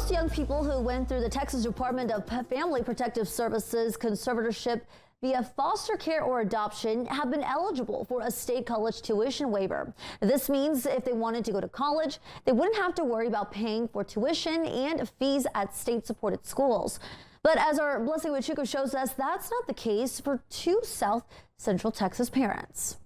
most young people who went through the Texas Department of Family Protective Services conservatorship via foster care or adoption have been eligible for a state college tuition waiver. This means if they wanted to go to college, they wouldn't have to worry about paying for tuition and fees at state-supported schools. But as our Blessing Wichuku shows us, that's not the case for two South Central Texas parents.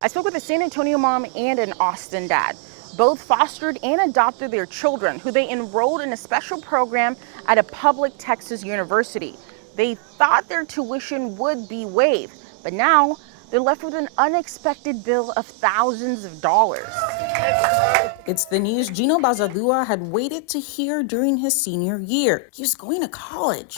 I spoke with a San Antonio mom and an Austin dad. Both fostered and adopted their children, who they enrolled in a special program at a public Texas university. They thought their tuition would be waived, but now they're left with an unexpected bill of thousands of dollars. It's the news Gino Bazadua had waited to hear during his senior year. He was going to college.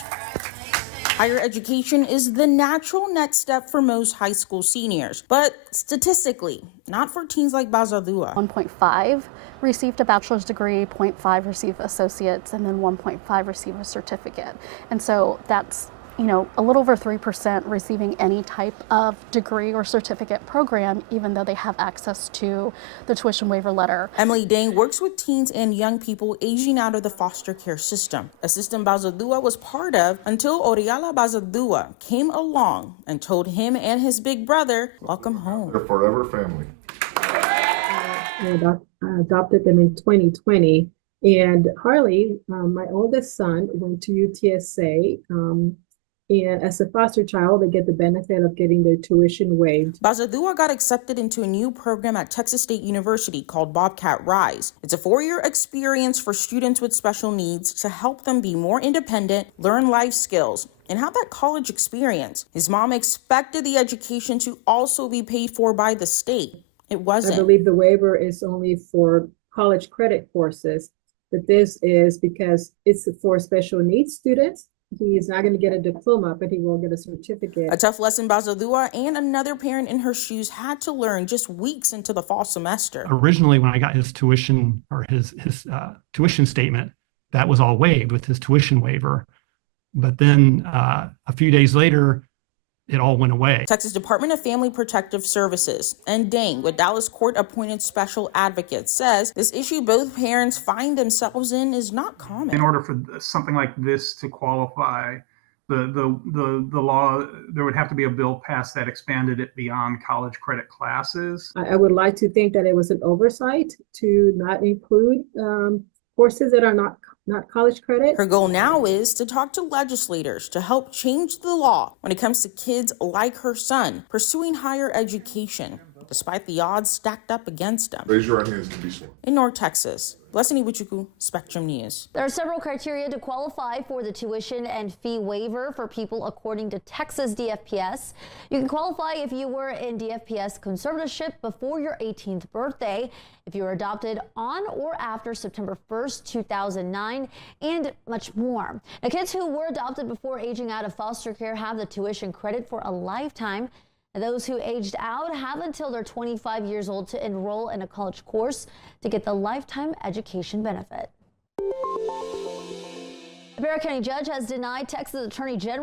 Higher education is the natural next step for most high school seniors, but statistically, not for teens like Bazadua. 1.5 received a bachelor's degree, 0.5 received associates, and then 1.5 received a certificate. And so that's, a little over 3% receiving any type of degree or certificate program, even though they have access to the tuition waiver letter. Emily Dang works with teens and young people aging out of the foster care system, a system Bazadua was part of until Oriala Bazadua came along and told him and his big brother, welcome home. They're forever family. I adopted them in 2020. And Harley, my oldest son, went to UTSA. And as a foster child, they get the benefit of getting their tuition waived. Bazadua got accepted into a new program at Texas State University called Bobcat Rise. It's a 4-year experience for students with special needs to help them be more independent, learn life skills, and have that college experience. His mom expected the education to also be paid for by the state. It wasn't. I believe the waiver is only for college credit courses, but this is because it's for special needs students. He is not going to get a diploma, but he will get a certificate. A tough lesson Bazadua and another parent in her shoes had to learn just weeks into the fall semester. Originally, when I got his tuition or his tuition statement, that was all waived with his tuition waiver. But then a few days later, it all went away. Texas Department of Family Protective Services and Dang, with Dallas court-appointed special advocate, says this issue both parents find themselves in is not common. In order for something like this to qualify, the law, there would have to be a bill passed that expanded it beyond college credit classes. I would like to think that it was an oversight to not include courses that are not college credit. Her goal now is to talk to legislators to help change the law when it comes to kids like her son pursuing higher education, despite the odds stacked up against them. Raise your right hands to be sworn. In North Texas, Blessing Wichuku, Spectrum News. There are several criteria to qualify for the tuition and fee waiver for people according to Texas DFPS. You can qualify if you were in DFPS conservatorship before your 18th birthday, if you were adopted on or after September 1st, 2009, and much more. Now, kids who were adopted before aging out of foster care have the tuition credit for a lifetime. Those who aged out have until they're 25 years old to enroll in a college course to get the lifetime education benefit. A Barrow County judge has denied Texas Attorney General